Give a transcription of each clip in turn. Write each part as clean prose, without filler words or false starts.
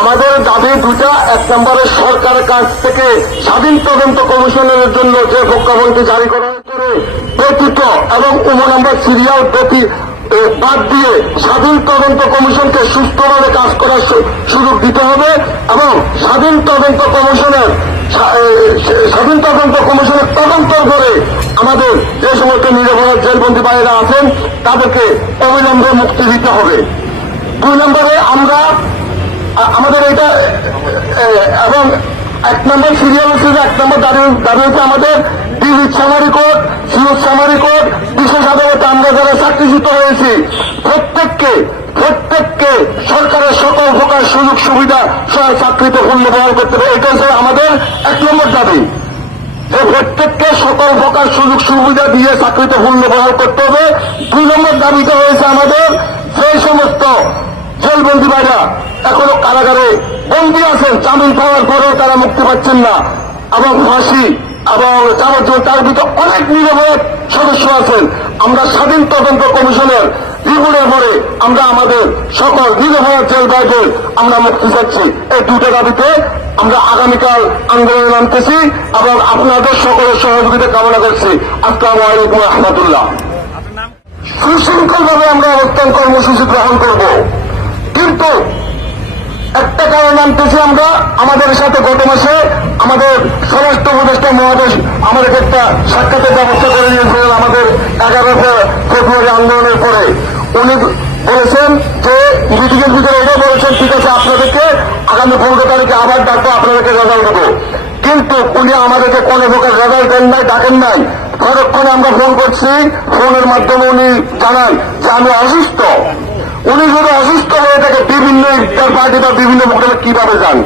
আমাদের দাবি দুটা। এক নম্বরে সরকারের কাছ থেকে স্বাধীন তদন্ত কমিশনের জন্য যে প্রজ্ঞাপনটি জারি করা করে ব্যতীত এবং নম্বর সিরিয়াল বাদ দিয়ে স্বাধীন তদন্ত কমিশনকে সুস্থভাবে কাজ করার সুযোগ দিতে হবে এবং স্বাধীন তদন্ত কমিশনের তদন্ত করে আমাদের যে সমস্ত নিরপরাধ জেলবন্দী ভাইয়েরা আছেন তাদেরকে অবিলম্বে মুক্তি দিতে হবে। 2 নম্বরে আমরা আমাদের এটা এবং 1 নম্বর সিরিয়াল হচ্ছে যে 1 নম্বর দাবি হচ্ছে আমাদের DB summary court, CO summary court, বিশেষ আদালতে আমরা যারা চাকরিচ্যুত হয়েছি প্রত্যেককে সরকারের সকল প্রকার সুযোগ সুবিধা চাকরিতে পূর্ণ ব্যবহার করতে হবে। এটা হচ্ছে আমাদের 1 নম্বর দাবি, যে প্রত্যেককে সকল প্রকার সুযোগ সুবিধা দিয়ে চাকরিতে পূর্ণ ব্যবহার করতে হবে। 2 নম্বর দাবিটা হয়েছে আমাদের যে সমস্ত জেলবন্দী ভাইরা এখনো কারাগারে বন্দী আছেন, জামিন পাওয়ার পরেও তারা মুক্তি পাচ্ছেন না এবং ফাঁসি এবং যাবজ্জীবন, তার ভিতরে অনেক নিরপরাধ সদস্য আছেন। আমরা স্বাধীন তদন্ত কমিশনের রিপোর্টের পরে আমরা আমাদের সকল নিরপরাধ জেল ভাইদের আমরা মুক্তি চাচ্ছি। এই 2টা দাবিতে আমরা আগামীকাল আন্দোলনে নামতেছি এবং আপনাদের সকলের সহযোগিতা কামনা করছি। আসসালামু আলাইকুম ওয়া রাহমাতুল্লাহ। সুশৃঙ্খলভাবে আমরা অবস্থান কর্মসূচি গ্রহণ করব, কিন্তু একটা কারণ আনতেছি আমরা। আমাদের সাথে গত মাসে আমাদের স্বরাষ্ট্র উপদেষ্টা মহাদেশ আমাদেরকে একটা সাক্ষাতের ব্যবস্থা করে নিয়েছিলেন আমাদের 11 ফেব্রুয়ারি আন্দোলনের পরে। উনি বলেছেন যে মিটিংয়ের ভিতরে এটাও বলেছেন, ঠিক আছে আপনাদেরকে আগামী 15 তারিখে আবার ডাকবো, আপনাদেরকে রেজাল্ট দেবো। কিন্তু উনি আমাদেরকে কোনো প্রকার রেজাল্ট দেন নাই, ডাকেন নাই। ততক্ষণে আমরা ফোন করছি, ফোনের মাধ্যমে উনি জানান যে আমি অসুস্থ। উনি যদি অসুস্থ হয়ে থাকে বিভিন্ন ইফতার পার্টি বা বিভিন্ন প্রোগ্রামে কিভাবে যান,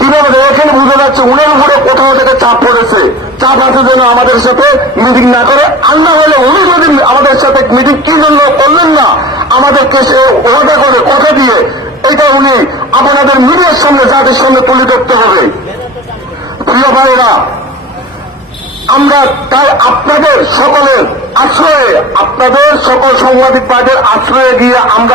কিভাবে এখানে বুঝে যাচ্ছে উনার উপরে কোথাও থেকে চাপ পড়েছে। চাপ আছে যেন আমাদের সাথে মিটিং না করে। আর না হলে উনি যদি আমাদের সাথে মিটিং কি জন্য করলেন না, আমাদেরকে সে ওয়াদা করে কথা দিয়ে এটা উনি আপনাদের মিডিয়ার সামনে জাতির সামনে তুলে ধরতে হবে। প্রিয় ভাইরা, আমরা তাই আপনাদের সকলের আশ্রয়ে, আপনাদের সকল সাংবাদিক ভাইদের আশ্রয়ে গিয়ে আমরা